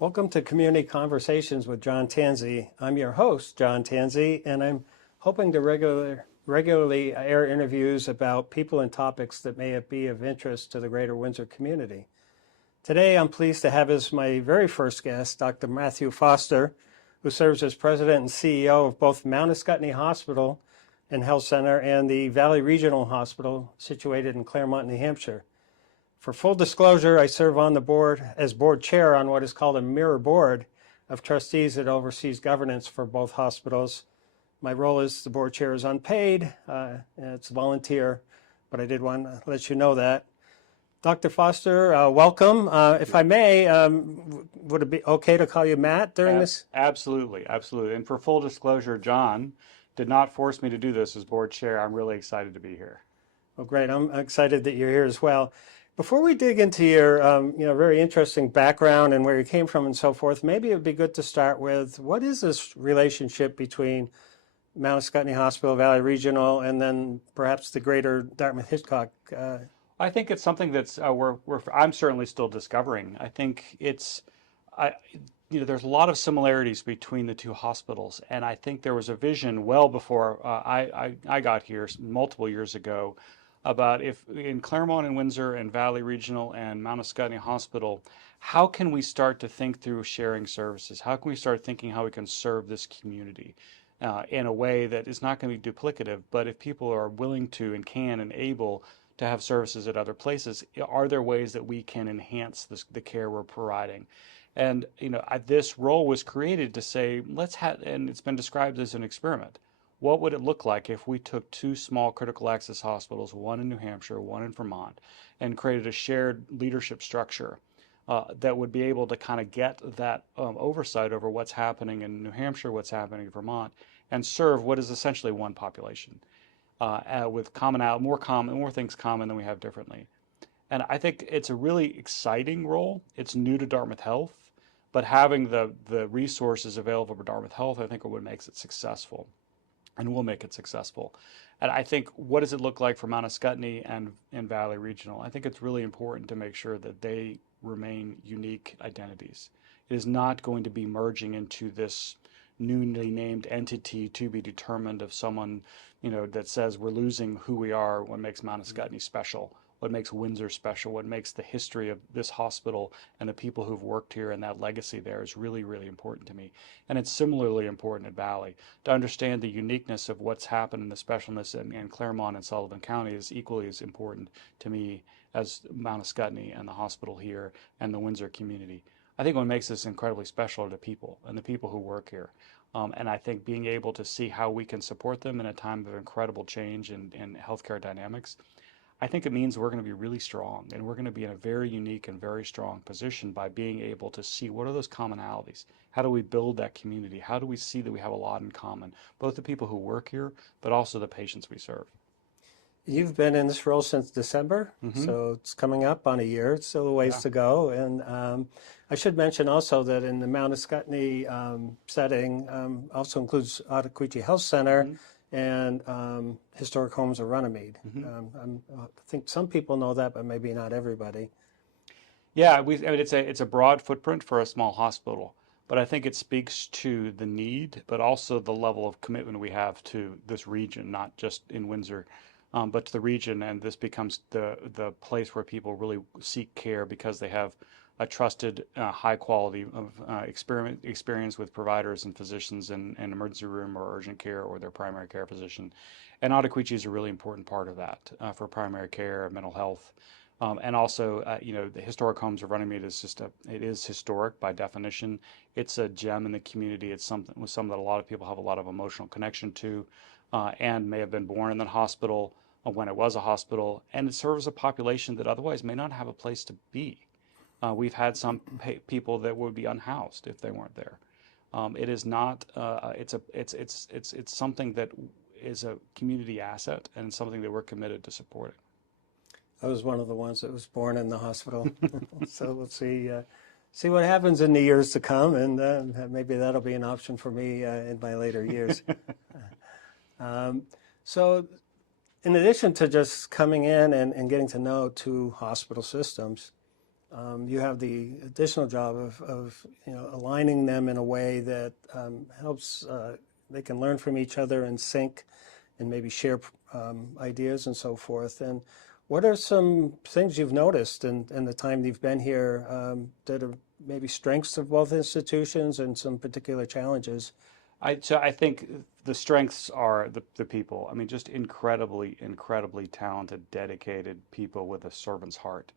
Welcome to Community Conversations with John Tansey. I'm your host, John Tansey, and I'm hoping to regularly air interviews about people and topics that may be of interest to the greater Windsor community. Today, I'm pleased to have as my very first guest, Dr. Matthew Foster, who serves as president and CEO of both MAHHC Hospital and Health Center and the Valley Regional Hospital situated in Claremont, New Hampshire. For full disclosure, I serve on the board as board chair on what is called a mirror board of trustees that oversees governance for both hospitals. My role as the board chair is unpaid. It's volunteer, but I did want to let you know that. Dr. Foster, welcome. If I may, would it be okay to call you Matt during this? Absolutely, absolutely. And for full disclosure, John did not force me to do this as board chair. I'm really excited to be here. Well, great. I'm excited that you're here as well. Before we dig into your very interesting background and where you came from and so forth, maybe it would be good to start with what is this relationship between MAHHC Hospital, Valley Regional, and then perhaps the greater Dartmouth-Hitchcock? I think it's something that's I'm certainly still discovering. I think there's a lot of similarities between the two hospitals, and I think there was a vision well before I got here multiple years ago about if in Claremont and Windsor and Valley Regional and MAHHC Hospital, how can we start to think through sharing services? How can we start thinking how we can serve this community in a way that is not going to be duplicative, but if people are willing to and can and able to have services at other places, are there ways that we can enhance the care we're providing? And this role was created to say, and it's been described as an experiment. What would it look like if we took two small critical access hospitals, one in New Hampshire, one in Vermont, and created a shared leadership structure that would be able to kind of get that oversight over what's happening in New Hampshire, what's happening in Vermont, and serve what is essentially one population with more things common than we have differently. And I think it's a really exciting role. It's new to Dartmouth Health, but having the resources available for Dartmouth Health, I think, are what makes it successful. And will make it successful. And I think, what does it look like for MAHHC and Valley Regional? I think it's really important to make sure that they remain unique identities. It is not going to be merging into this newly named entity to be determined of someone, that says we're losing who we are. What makes MAHHC special? What makes Windsor special? What makes the history of this hospital and the people who've worked here and that legacy there is really, really important to me. And it's similarly important at Valley. To understand the uniqueness of what's happened and the specialness in Claremont and Sullivan County is equally as important to me as MAHHC and the hospital here and the Windsor community. I think what makes this incredibly special are the people and the people who work here. And I think being able to see how we can support them in a time of incredible change in healthcare dynamics, I think it means we're going to be really strong, and we're going to be in a very unique and very strong position by being able to see what are those commonalities. How do we build that community? How do we see that we have a lot in common, both the people who work here, but also the patients we serve? You've been in this role since December, so it's coming up on a year. It's still a ways to go. And I should mention also that in the MAHHC setting also includes Ottaquechee Health Center and Historic Homes of Runnymede. I think some people know that, but maybe not everybody. Yeah, it's a broad footprint for a small hospital, but I think it speaks to the need, but also the level of commitment we have to this region, not just in Windsor, but to the region. And this becomes the place where people really seek care because they have a trusted, high quality of experience with providers and physicians in emergency room or urgent care or their primary care physician. And Ottaquechee is a really important part of that for primary care, mental health. And also, the Historic Homes of Runnymede is it is historic by definition. It's a gem in the community. It's something that a lot of people have a lot of emotional connection to and may have been born in the hospital when it was a hospital. And it serves a population that otherwise may not have a place to be. We've had some people that would be unhoused if they weren't there. It is not. It's something that is a community asset and something that we're committed to supporting. I was one of the ones that was born in the hospital. So we'll see what happens in the years to come, and maybe that'll be an option for me in my later years. So in addition to just coming in and getting to know two hospital systems, you have the additional job of aligning them in a way that helps they can learn from each other and sync and maybe share ideas and so forth. And what are some things you've noticed in the time you've been here that are maybe strengths of both institutions and some particular challenges? So I think the strengths are the people. I mean, just incredibly, incredibly talented, dedicated people with a servant's heart.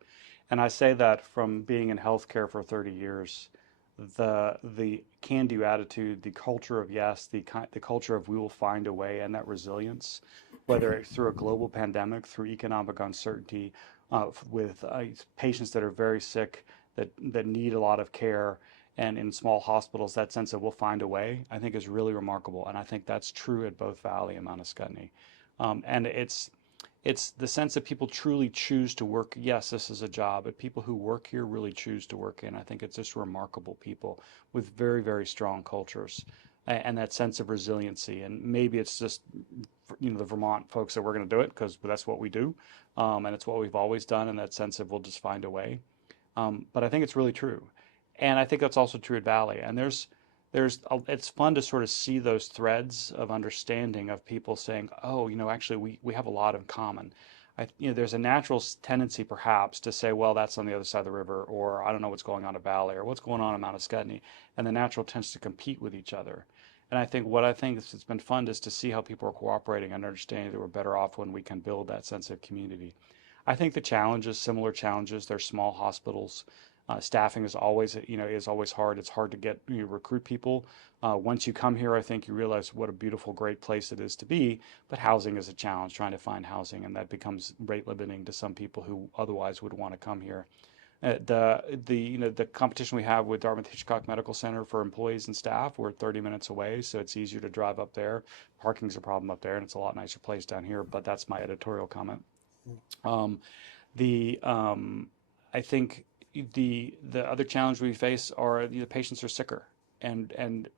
And I say that from being in healthcare for 30 years. The can-do attitude, the culture of yes, the culture of we will find a way, and that resilience, whether it's through a global pandemic, through economic uncertainty, with patients that are very sick, that need a lot of care, and in small hospitals, that sense of we'll find a way, I think is really remarkable. And I think that's true at both Valley and Mount Scottney. And it's the sense that people truly choose to work. Yes, this is a job, but people who work here really choose to work in. I think it's just remarkable people with very, very strong cultures and that sense of resiliency. And maybe it's just, the Vermont folks that we're going to do it because that's what we do. And it's what we've always done, and that sense of we'll just find a way. But I think it's really true. And I think that's also true at Valley. And it's fun to sort of see those threads of understanding of people saying, oh, actually we have a lot in common. There's a natural tendency perhaps to say, well, that's on the other side of the river, or I don't know what's going on at Valley, or what's going on at Mount Scottney. And the natural tends to compete with each other. And I think it's been fun is to see how people are cooperating and understanding that we're better off when we can build that sense of community. I think the challenges, similar challenges, they're small hospitals. Staffing is always hard. It's hard to get recruit people. Once you come here, I think you realize what a beautiful, great place it is to be. But housing is a challenge, trying to find housing, and that becomes rate limiting to some people who otherwise would want to come here. The competition we have with Dartmouth Hitchcock Medical Center for employees and staff, we're 30 minutes away, so it's easier to drive up there. Parking's a problem up there, and it's a lot nicer place down here. But that's my editorial comment. I think the other challenge we face are the patients are sicker and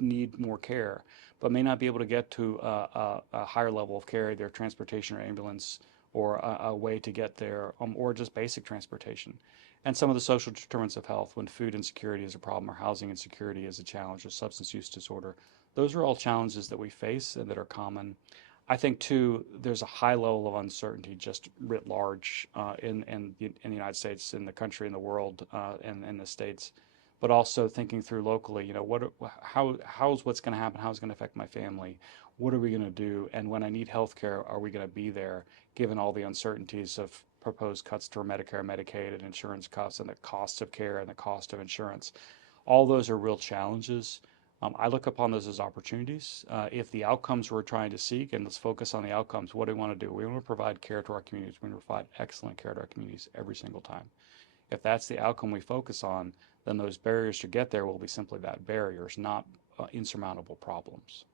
need more care, but may not be able to get to a higher level of care, their transportation or ambulance, or a way to get there, or just basic transportation. And some of the social determinants of health, when food insecurity is a problem, or housing insecurity is a challenge, or substance use disorder, those are all challenges that we face and that are common. I think, too, there's a high level of uncertainty just writ large in the United States, in the country, in the world, and in the States, but also thinking through locally, how's what's going to happen, how's it going to affect my family, what are we going to do, and when I need health care, are we going to be there, given all the uncertainties of proposed cuts to Medicare, Medicaid, and insurance costs, and the cost of care and the cost of insurance. All those are real challenges. I look upon those as opportunities. If the outcomes we're trying to seek, and let's focus on the outcomes, what do we want to do? We want to provide care to our communities. We want to provide excellent care to our communities every single time. If that's the outcome we focus on, then those barriers to get there will be simply that, barriers, not insurmountable problems.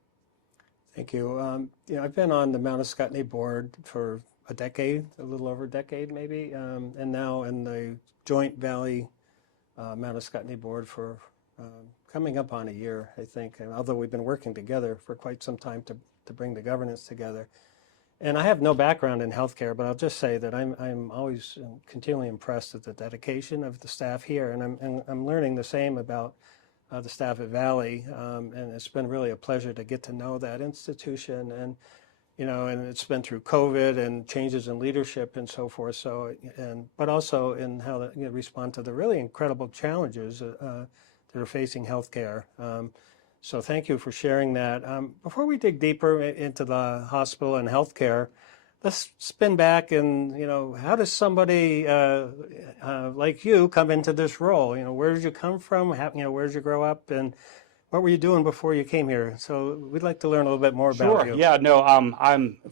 Thank you. I've been on the Mount Scottney board for a decade, a little over a decade maybe, and now in the Joint Valley Mount Scottney board for coming up on a year, I think, although we've been working together for quite some time to bring the governance together. And I have no background in healthcare, but I'll just say that I'm always continually impressed at the dedication of the staff here, and I'm learning the same about the staff at Valley, and it's been really a pleasure to get to know that institution, and and it's been through COVID and changes in leadership and so forth. So, but also in how to respond to the really incredible challenges that are facing healthcare. So thank you for sharing that. Before we dig deeper into the hospital and healthcare, let's spin back and, how does somebody like you come into this role? Where did you come from? Where did you grow up? And what were you doing before you came here? So we'd like to learn a little bit more about you. Sure. Yeah, no,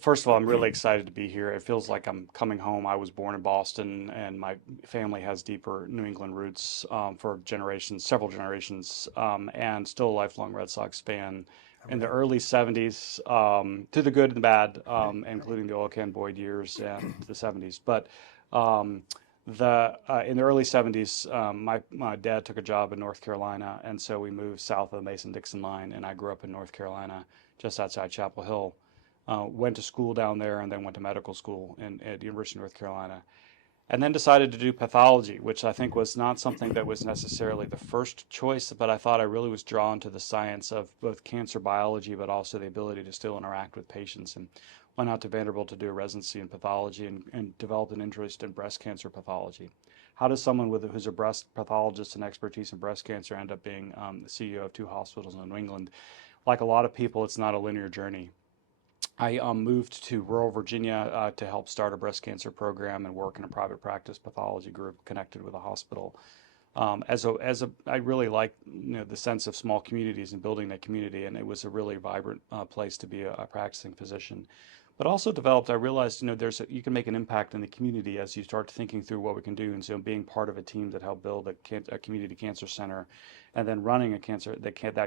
first of all, I'm really excited to be here. It feels like I'm coming home. I was born in Boston, and my family has deeper New England roots for several generations, and still a lifelong Red Sox fan. In the early 70s, to the good and the bad, including the Oil Can Boyd years and the 70s. But In the early 70s, my dad took a job in North Carolina, and so we moved south of the Mason-Dixon line, and I grew up in North Carolina, just outside Chapel Hill. Went to school down there, and then went to medical school at the University of North Carolina, and then decided to do pathology, which I think was not something that was necessarily the first choice, but I thought I really was drawn to the science of both cancer biology, but also the ability to still interact with patients. And went out to Vanderbilt to do a residency in pathology and developed an interest in breast cancer pathology. How does someone who's a breast pathologist and expertise in breast cancer end up being the CEO of two hospitals in New England? Like a lot of people, it's not a linear journey. I moved to rural Virginia to help start a breast cancer program and work in a private practice pathology group connected with a hospital. I really like the sense of small communities and building that community, and it was a really vibrant place to be a practicing physician. But also developed, I realized you can make an impact in the community as you start thinking through what we can do, and so being part of a team that helped build a community cancer center, and then running that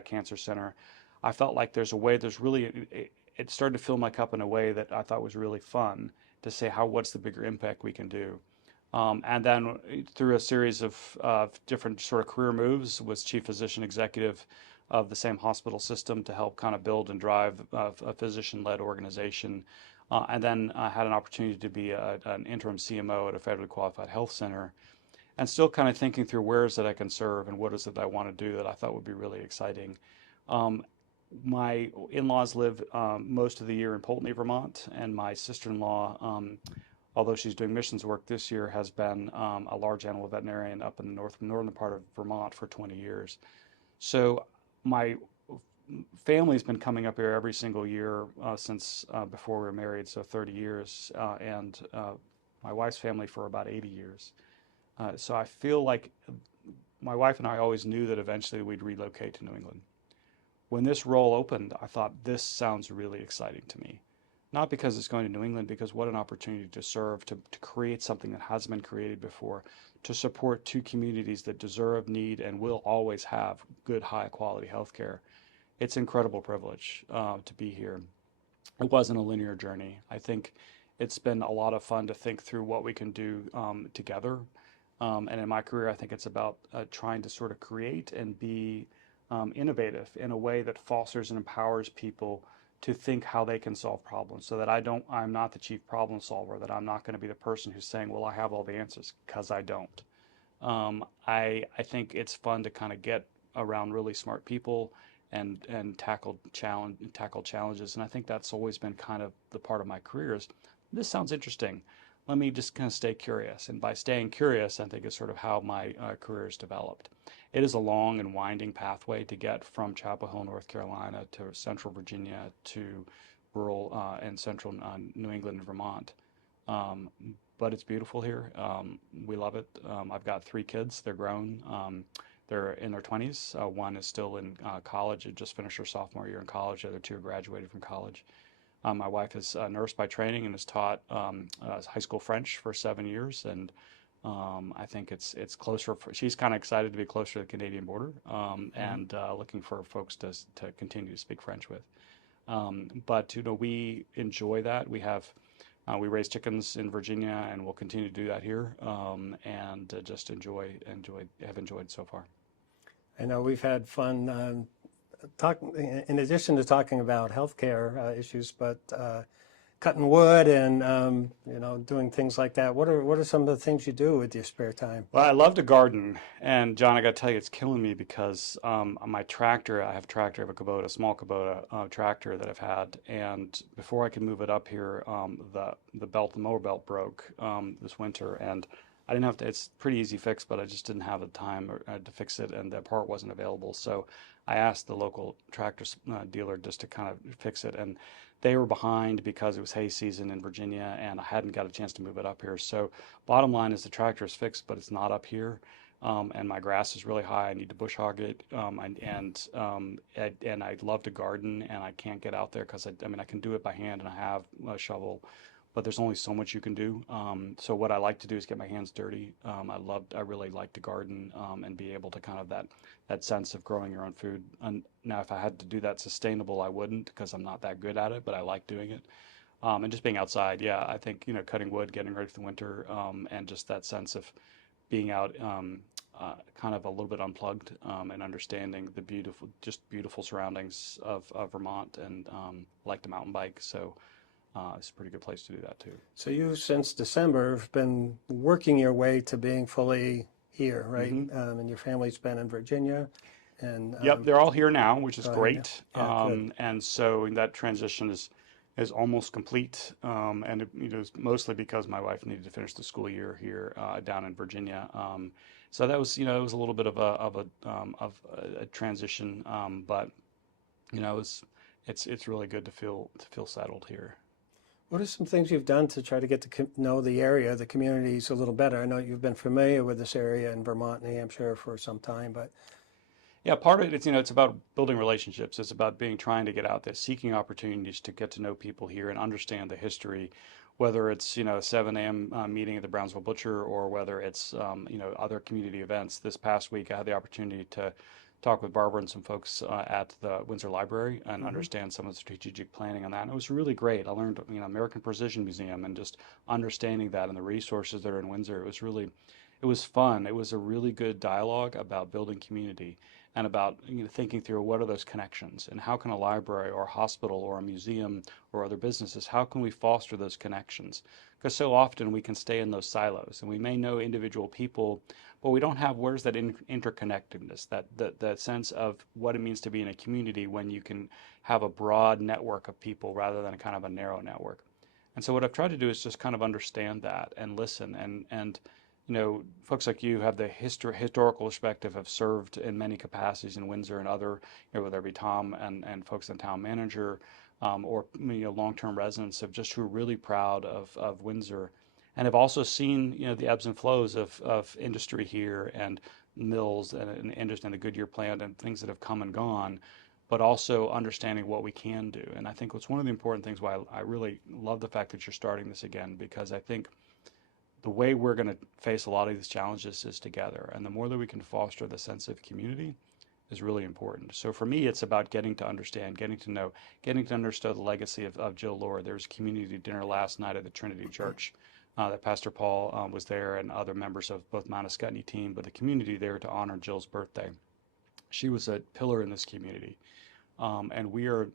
cancer center, I felt like it started to fill my cup in a way that I thought was really fun to say what's the bigger impact we can do. And then through a series of different sort of career moves, was chief physician executive of the same hospital system to help kind of build and drive a physician-led organization. And then I had an opportunity to be an interim CMO at a federally qualified health center, and still kind of thinking through where is it I can serve and what is it I want to do that I thought would be really exciting. My in-laws live most of the year in Poultney, Vermont, and my sister-in-law, although she's doing missions work this year, has been a large animal veterinarian up in the northern part of Vermont for 20 years. So my family's been coming up here every single year since before we were married, so 30 years, and my wife's family for about 80 years. So I feel like my wife and I always knew that eventually we'd relocate to New England. When this role opened, I thought, this sounds really exciting to me. Not because it's going to New England, because what an opportunity to serve, to create something that hasn't been created before, to support two communities that deserve, need, and will always have good, high-quality health care. It's an incredible privilege to be here. It wasn't a linear journey. I think it's been a lot of fun to think through what we can do together. And in my career, I think it's about trying to sort of create and be innovative in a way that fosters and empowers people to think how they can solve problems, so that I'm not the chief problem solver, that I'm not going to be the person who's saying, well, I have all the answers, because I don't. I think it's fun to kind of get around really smart people and tackle challenges, and I think that's always been kind of the part of my career is, this sounds interesting. Let me just kind of stay curious, and by staying curious, I think is sort of how my career has developed. It is a long and winding pathway to get from Chapel Hill, North Carolina, to central Virginia, to rural and central New England and Vermont. But it's beautiful here. We love it. I've got 3 kids. They're grown. They're in their 20s. One is still in college. It just finished her sophomore year in college. The other 2 graduated from college. My wife is a nurse by training and has taught high school French for 7 years, and I think it's closer. She's kind of excited to be closer to the Canadian border, and looking for folks to continue to speak French with. But we enjoy that. We raise chickens in Virginia, and we'll continue to do that here, and just have enjoyed so far. I know we've had fun in addition to talking about healthcare issues, but cutting wood and doing things like that. What are some of the things you do with your spare time? Well, I love to garden, and John, I got to tell you, it's killing me because my tractor. I have a Kubota, a small Kubota tractor that I've had, and before I could move it up here, the mower belt broke this winter, and I didn't have to. It's a pretty easy fix, but I just didn't have the time to fix it, and the part wasn't available. So I asked the local tractor dealer just to kind of fix it, and they were behind because it was hay season in Virginia, and I hadn't got a chance to move it up here. So bottom line is the tractor is fixed, but it's not up here, and my grass is really high. I need to bush hog it, and I'd love to garden, and I can't get out there because I can do it by hand, and I have a shovel, but there's only so much you can do. So what I like to do is get my hands dirty. I really like to garden and be able to kind of that sense of growing your own food. And now, if I had to do that sustainable, I wouldn't, because I'm not that good at it, but I like doing it. And just being outside, yeah, I think, cutting wood, getting ready for the winter, and just that sense of being out, kind of a little bit unplugged, and understanding the beautiful surroundings of Vermont, and like to mountain bike. So it's a pretty good place to do that too. So you, since December, have been working your way to being fully here, right? Hmm. And your family's been in Virginia, and Yep, they're all here now, which is oh, here now. great. Yeah, good. And so that transition is almost complete. And it's mostly because my wife needed to finish the school year here, down in Virginia. So that was, it was a little bit of a transition. But it's really good to feel settled here. What are some things you've done to try to get to know the area, the communities a little better? I know you've been familiar with this area in Vermont and New Hampshire for some time, but Yeah, part of it, it's about building relationships. It's about trying to get out there, seeking opportunities to get to know people here and understand the history, whether it's, a 7 a.m. Meeting at the Brownsville Butcher, or whether it's, other community events. This past week, I had the opportunity to talk with Barbara and some folks at the Windsor Library and understand some of the strategic planning on that. And it was really great. I learned, American Precision Museum, and just understanding that and the resources that are in Windsor. It was fun. It was a really good dialogue about building community, and about thinking through what are those connections, and how can a library or a hospital or a museum or other businesses, how can we foster those connections? Because so often we can stay in those silos, and we may know individual people, but we don't have, where's that interconnectedness, that sense of what it means to be in a community when you can have a broad network of people rather than a kind of a narrow network. And so what I've tried to do is just kind of understand that and listen, and folks like you have the historical perspective, have served in many capacities in Windsor and other, whether it be Tom and folks in town manager, or long-term residents of just who are really proud of Windsor, and have also seen the ebbs and flows of industry here, and mills, and the Goodyear plant, and things that have come and gone, but also understanding what we can do. And I think what's one of the important things why I really love the fact that you're starting this again, because I think the way we're going to face a lot of these challenges is together. And the more that we can foster the sense of community is really important. So for me, it's about getting to understand, getting to know, getting to understand the legacy of Jill Lord. There was a community dinner last night at the Trinity Church, that Pastor Paul was there, and other members of both MAHHC team, but the community there to honor Jill's birthday. She was a pillar in this community. And we are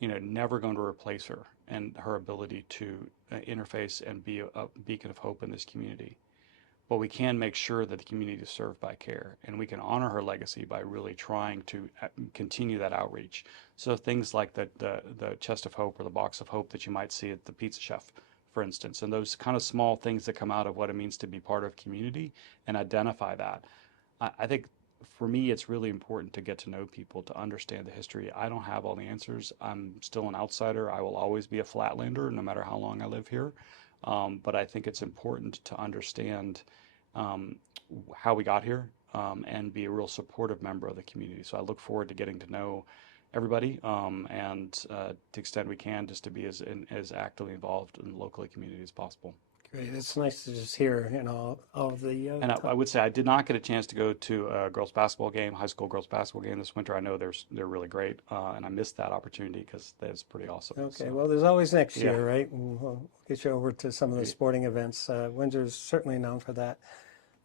never going to replace her and her ability to interface and be a beacon of hope in this community. But we can make sure that the community is served by care, and we can honor her legacy by really trying to continue that outreach. So things like the chest of hope or the box of hope that you might see at the Pizza Chef, for instance, and those kind of small things that come out of what it means to be part of community and identify that. I think for me, it's really important to get to know people, to understand the history. I don't have all the answers. I'm still an outsider. I will always be a flatlander, no matter how long I live here. But I think it's important to understand how we got here, and be a real supportive member of the community. So I look forward to getting to know everybody, and to the extent we can, just to be as actively involved in the local community as possible. great. It's nice to just hear, all of the. And I would say I did not get a chance to go to a girls' basketball game, high school girls' basketball game this winter. I know they're really great, and I missed that opportunity because that's pretty awesome. Okay, So, well, there's always next yeah. year, right? And we'll get you over to some of the sporting events. Windsor's certainly known for that.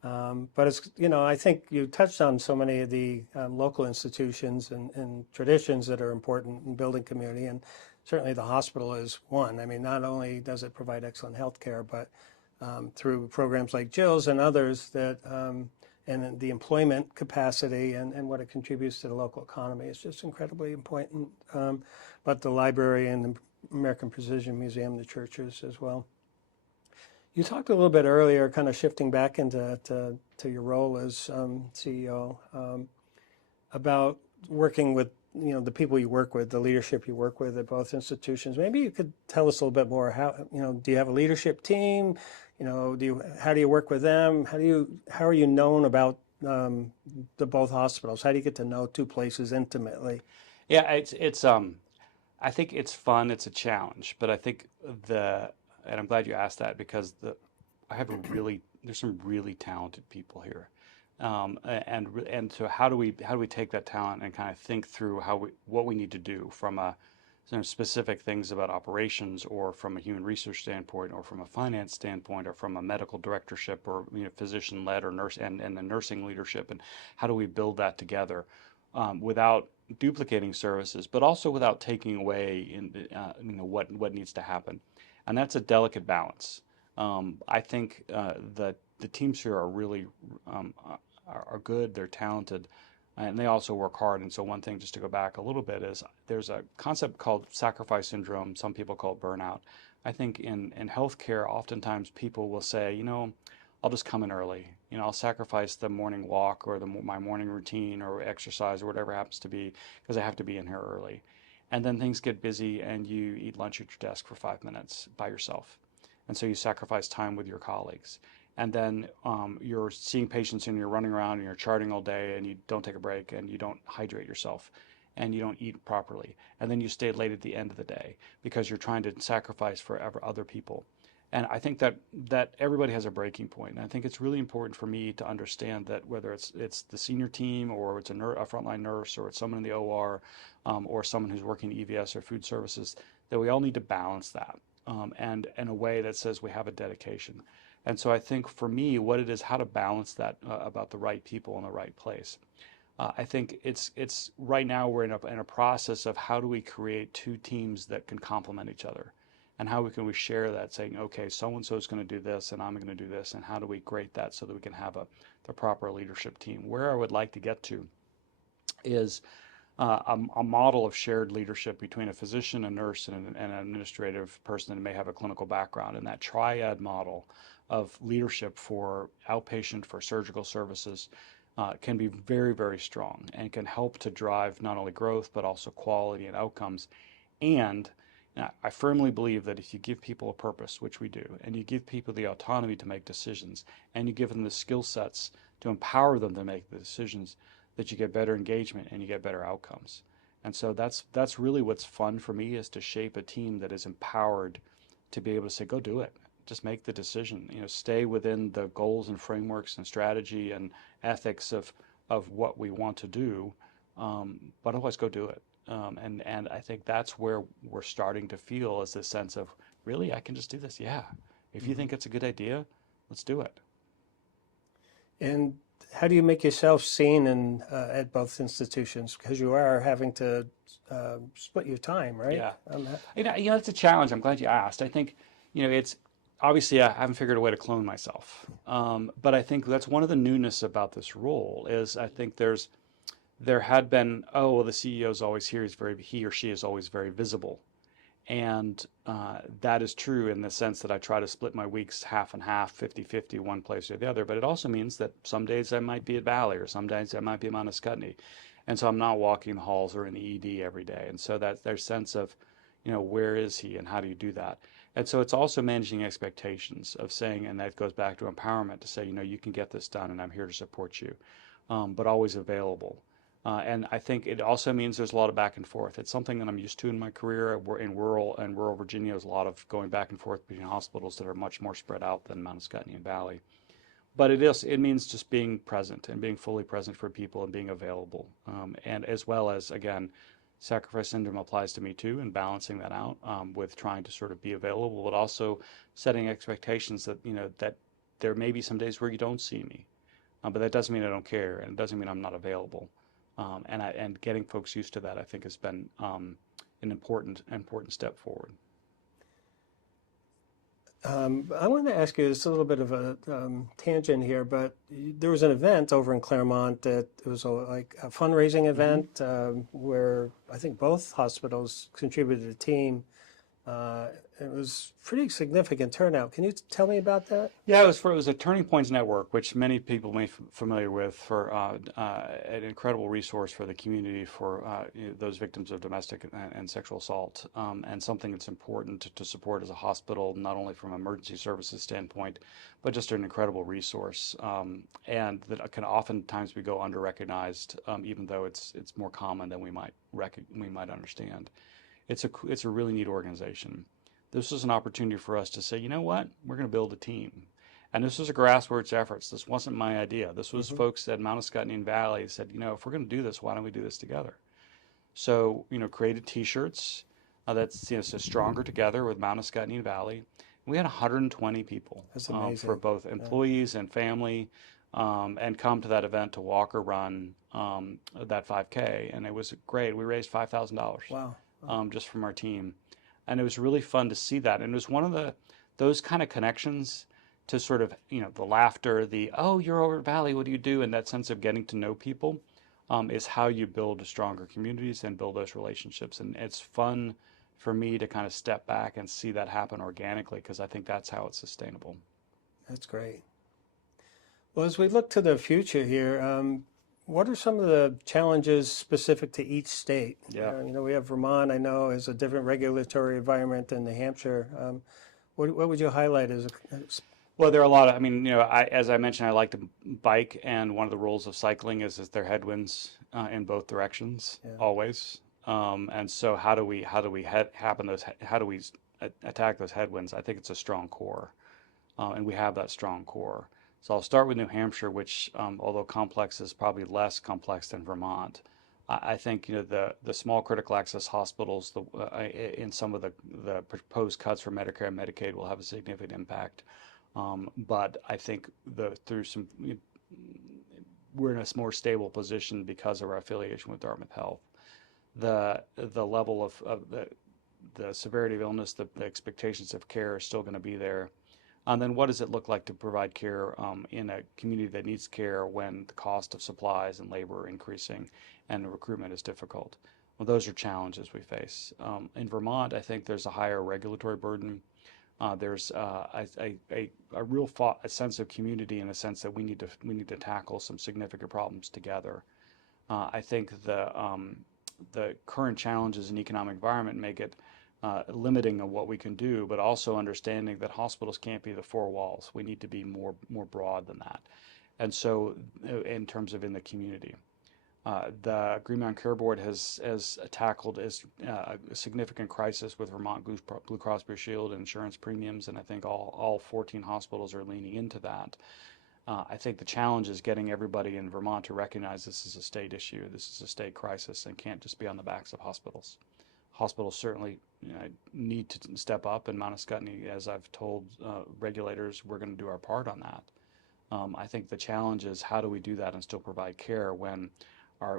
But it's, I think you touched on so many of the local institutions and traditions that are important in building community, and certainly the hospital is one. I mean, not only does it provide excellent health care, but through programs like Jill's and others that, and the employment capacity and what it contributes to the local economy is just incredibly important. But the library and the American Precision Museum, the churches as well. You talked a little bit earlier, kind of shifting back into to your role as CEO, about working with the people you work with, the leadership you work with at both institutions. Maybe you could tell us a little bit more. How do you have a leadership team? How do you work with them? How are you known about the both hospitals? How do you get to know two places intimately? Yeah, it's I think it's fun. It's a challenge, but I think and I'm glad you asked that, because there's some really talented people here, and so how do we take that talent and kind of think through what we need to do from a some specific things about operations, or from a human research standpoint, or from a finance standpoint, or from a medical directorship, or physician-led or nurse and the nursing leadership, and how do we build that together without duplicating services, but also without taking away what needs to happen, and that's a delicate balance. I think that the teams here are really are good. They're talented, and they also work hard. And so one thing, just to go back a little bit, is there's a concept called sacrifice syndrome. Some people call it burnout. I think in healthcare, oftentimes people will say, I'll just come in early. I'll sacrifice the morning walk or my morning routine or exercise or whatever it happens to be because I have to be in here early. And then things get busy and you eat lunch at your desk for 5 minutes by yourself. And so you sacrifice time with your colleagues. And then you're seeing patients and you're running around and you're charting all day and you don't take a break and you don't hydrate yourself and you don't eat properly. And then you stay late at the end of the day because you're trying to sacrifice for other people. And I think that everybody has a breaking point. And I think it's really important for me to understand that whether it's the senior team or it's a frontline nurse or it's someone in the OR or someone who's working EVS or food services, that we all need to balance that and in a way that says we have a dedication. And so I think for me, what it is, how to balance that about the right people in the right place. I think it's right now we're in a process of how do we create two teams that can complement each other, and how can we share that, saying, okay, so and so is going to do this, and I'm going to do this, and how do we create that so that we can have the proper leadership team. Where I would like to get to is a model of shared leadership between a physician, a nurse, and an administrative person that may have a clinical background, and that triad model of leadership for outpatient, for surgical services, can be very, very strong and can help to drive not only growth, but also quality and outcomes. And I firmly believe that if you give people a purpose, which we do, and you give people the autonomy to make decisions, and you give them the skill sets to empower them to make the decisions, that you get better engagement and you get better outcomes. And so that's really what's fun for me, is to shape a team that is empowered to be able to say, go do it. Just make the decision, stay within the goals and frameworks and strategy and ethics of what we want to do, but otherwise go do it. And I think that's where we're starting to feel, is this sense of, really, I can just do this. Yeah. If you think it's a good idea, let's do it. And how do you make yourself seen at both institutions? Because you are having to split your time, right? Yeah. It's a challenge. I'm glad you asked. I think, it's obviously I haven't figured a way to clone myself. But I think that's one of the newness about this role, is I think there had been, the CEO is always here. He or she is always very visible. And that is true in the sense that I try to split my weeks half and half, 50-50, one place or the other. But it also means that some days I might be at Valley, or some days I might be at MAHHC. And so I'm not walking the halls or in the ED every day. And so that there's sense of, where is he and how do you do that? And so it's also managing expectations of saying, and that goes back to empowerment, to say, you can get this done and I'm here to support you, but always available. And I think it also means there's a lot of back and forth. It's something that I'm used to in my career. In rural Virginia, there's a lot of going back and forth between hospitals that are much more spread out than MAHHC and Valley. But it means just being present and being fully present for people and being available. And as well as, again, sacrifice syndrome applies to me too, and balancing that out with trying to sort of be available, but also setting expectations that, that there may be some days where you don't see me. But that doesn't mean I don't care, and it doesn't mean I'm not available. And getting folks used to that, I think, has been an important step forward. I want to ask you, it's a little bit of a tangent here, but there was an event over in Claremont that it was like a fundraising event where I think both hospitals contributed a team. It was pretty significant turnout. Can you tell me about that? Yeah, it was a Turning Points Network, which many people may be familiar with, for an incredible resource for the community for those victims of domestic and sexual assault, and something that's important to support as a hospital, not only from an emergency services standpoint, but just an incredible resource, and that can oftentimes go under-recognized, even though it's more common than we might understand. It's a really neat organization. This was an opportunity for us to say, you know what, we're going to build a team. And this was a grassroots effort. This wasn't my idea. This was folks at MAHHC and Valley said, if we're going to do this, why don't we do this together? So, created T-shirts, that's so Stronger Together with MAHHC Valley. We had 120 people That's for amazing. both employees and family, and come to that event to walk or run that 5K, and it was great. We raised $5,000 Wow. just from our team, and it was really fun to see that. And it was one of those kind of connections to sort of the laughter, the oh you're over at Valley, what do you do, and that sense of getting to know people is how you build stronger communities and build those relationships. And it's fun for me to kind of step back and see that happen organically, because I think that's how it's sustainable. That's great. Well, as we look to the future here, what are some of the challenges specific to each state? Yeah. We have Vermont, I know, is a different regulatory environment than New Hampshire. What would you highlight as Well, there are a lot of, as I mentioned, I like to bike, and one of the rules of cycling is there are headwinds in both directions, always. And so how do we attack those headwinds? I think it's a strong core, and we have that strong core. So I'll start with New Hampshire, which, although complex, is probably less complex than Vermont. I think the small critical access hospitals in some of the proposed cuts for Medicare and Medicaid will have a significant impact. But I think we're in a more stable position because of our affiliation with Dartmouth Health. The level of the severity of illness, the expectations of care are still going to be there. And then what does it look like to provide care in a community that needs care when the cost of supplies and labor are increasing and the recruitment is difficult? Well, those are challenges we face. In Vermont, I think there's a higher regulatory burden. There's a real sense of community, in a sense that we need to tackle some significant problems together. I think the current challenges in economic environment make it limiting of what we can do, but also understanding that hospitals can't be the four walls. We need to be more broad than that. And so, in terms of in the community, the Green Mountain Care Board has tackled a significant crisis with Vermont Blue Cross Blue Shield and insurance premiums, and I think all 14 hospitals are leaning into that. I think the challenge is getting everybody in Vermont to recognize this is a state issue, this is a state crisis, and can't just be on the backs of hospitals. Hospitals certainly need to step up, and MAHHC, as I've told regulators, we're going to do our part on that. I think the challenge is how do we do that and still provide care when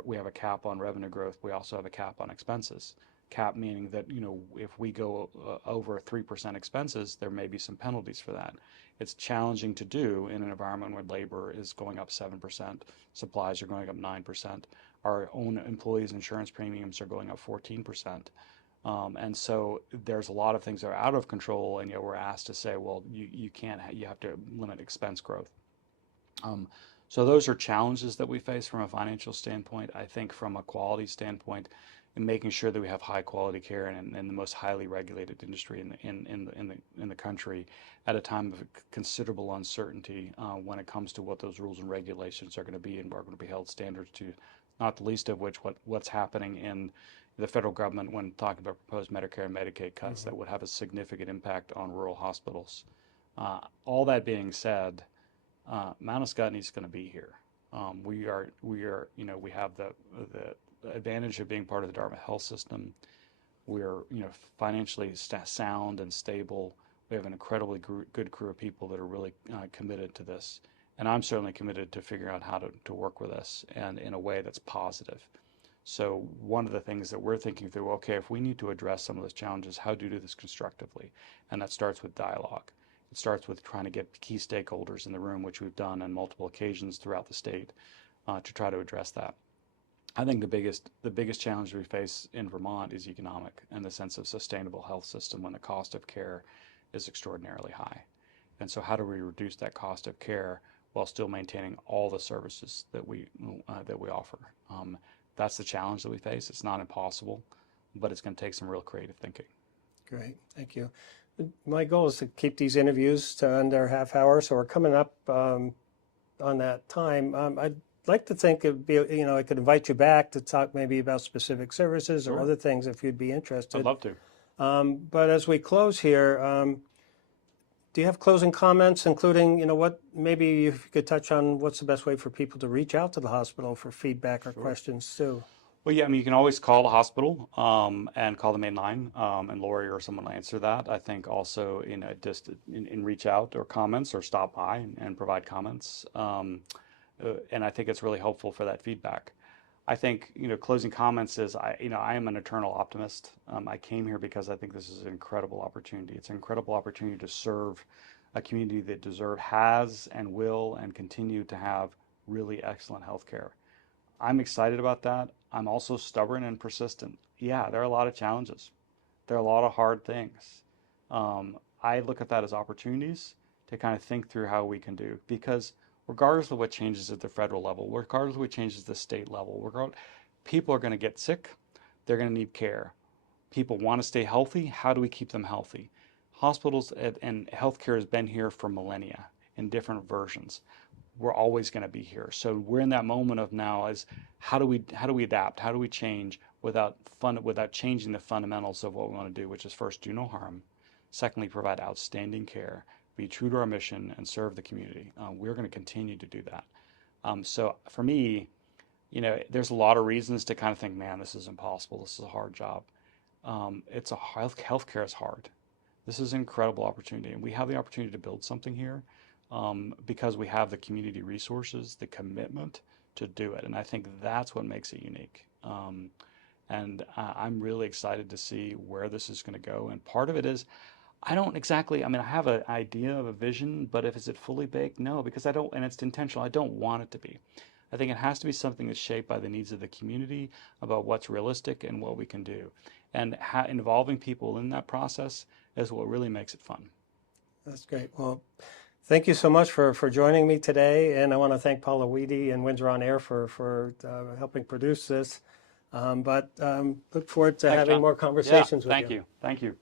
we have a cap on revenue growth, we also have a cap on expenses. Cap meaning that if we go over 3% expenses, there may be some penalties for that. It's challenging to do in an environment where labor is going up 7%, supplies are going up 9%, our own employees' insurance premiums are going up 14%. And so there's a lot of things that are out of control, and yet we're asked to say, well, you can't, you have to limit expense growth. So those are challenges that we face from a financial standpoint. I think from a quality standpoint, in making sure that we have high quality care in the most highly regulated industry in the country at a time of considerable uncertainty when it comes to what those rules and regulations are going to be and are going to be held standards to, not the least of which what's happening in the federal government when talking about proposed Medicare and Medicaid cuts that would have a significant impact on rural hospitals. All that being said, MAHHC is going to be here. We have the advantage of being part of the Dartmouth Health System. We're financially sound and stable. We have an incredibly good crew of people that are really committed to this, and I'm certainly committed to figuring out how to work with us and in a way that's positive. So one of the things that we're thinking through, okay, if we need to address some of those challenges, how do this constructively? And that starts with dialogue. It starts with trying to get key stakeholders in the room, which we've done on multiple occasions throughout the state to try to address that. I think the biggest challenge we face in Vermont is economic, and the sense of sustainable health system when the cost of care is extraordinarily high. And so how do we reduce that cost of care while still maintaining all the services that we offer? That's the challenge that we face. It's not impossible, but it's going to take some real creative thinking. Great, thank you. My goal is to keep these interviews to under half hour, so we're coming up on that time. I'd like to think it'd be, I could invite you back to talk maybe about specific services or other things if you'd be interested. I'd love to. But as we close here, do you have closing comments, including, what maybe you could touch on what's the best way for people to reach out to the hospital for feedback or questions too? Well, yeah, I mean, you can always call the hospital and call the main line, and Lori or someone will answer that. I think also, just in reach out or comments or stop by and provide comments. And I think it's really helpful for that feedback. I think, closing comments is, I am an eternal optimist. I came here because I think this is an incredible opportunity. It's an incredible opportunity to serve a community that has and will and continue to have really excellent health care. I'm excited about that. I'm also stubborn and persistent. Yeah, there are a lot of challenges. There are a lot of hard things. I look at that as opportunities to kind of think through how we can do, because regardless of what changes at the federal level, regardless of what changes at the state level, people are going to get sick. They're going to need care. People want to stay healthy. How do we keep them healthy? Hospitals and healthcare has been here for millennia in different versions. We're always going to be here. So we're in that moment of now is how do we adapt? How do we change without changing the fundamentals of what we want to do, which is first, do no harm. Secondly, provide outstanding care, be true to our mission, and serve the community. We're going to continue to do that. So for me, there's a lot of reasons to kind of think, man, this is impossible. This is a hard job. Healthcare is hard. This is an incredible opportunity, and we have the opportunity to build something here because we have the community resources, the commitment to do it, and I think that's what makes it unique. And I'm really excited to see where this is going to go. And part of it is, I have an idea of a vision, but is it fully baked? No, because and it's intentional. I don't want it to be. I think it has to be something that's shaped by the needs of the community, about what's realistic and what we can do. And involving people in that process is what really makes it fun. That's great. Well, thank you so much for joining me today. And I want to thank Paula Weedy and Windsor On Air for helping produce this. But look forward to Thanks, having John. more conversations with you. Thank you. Thank you.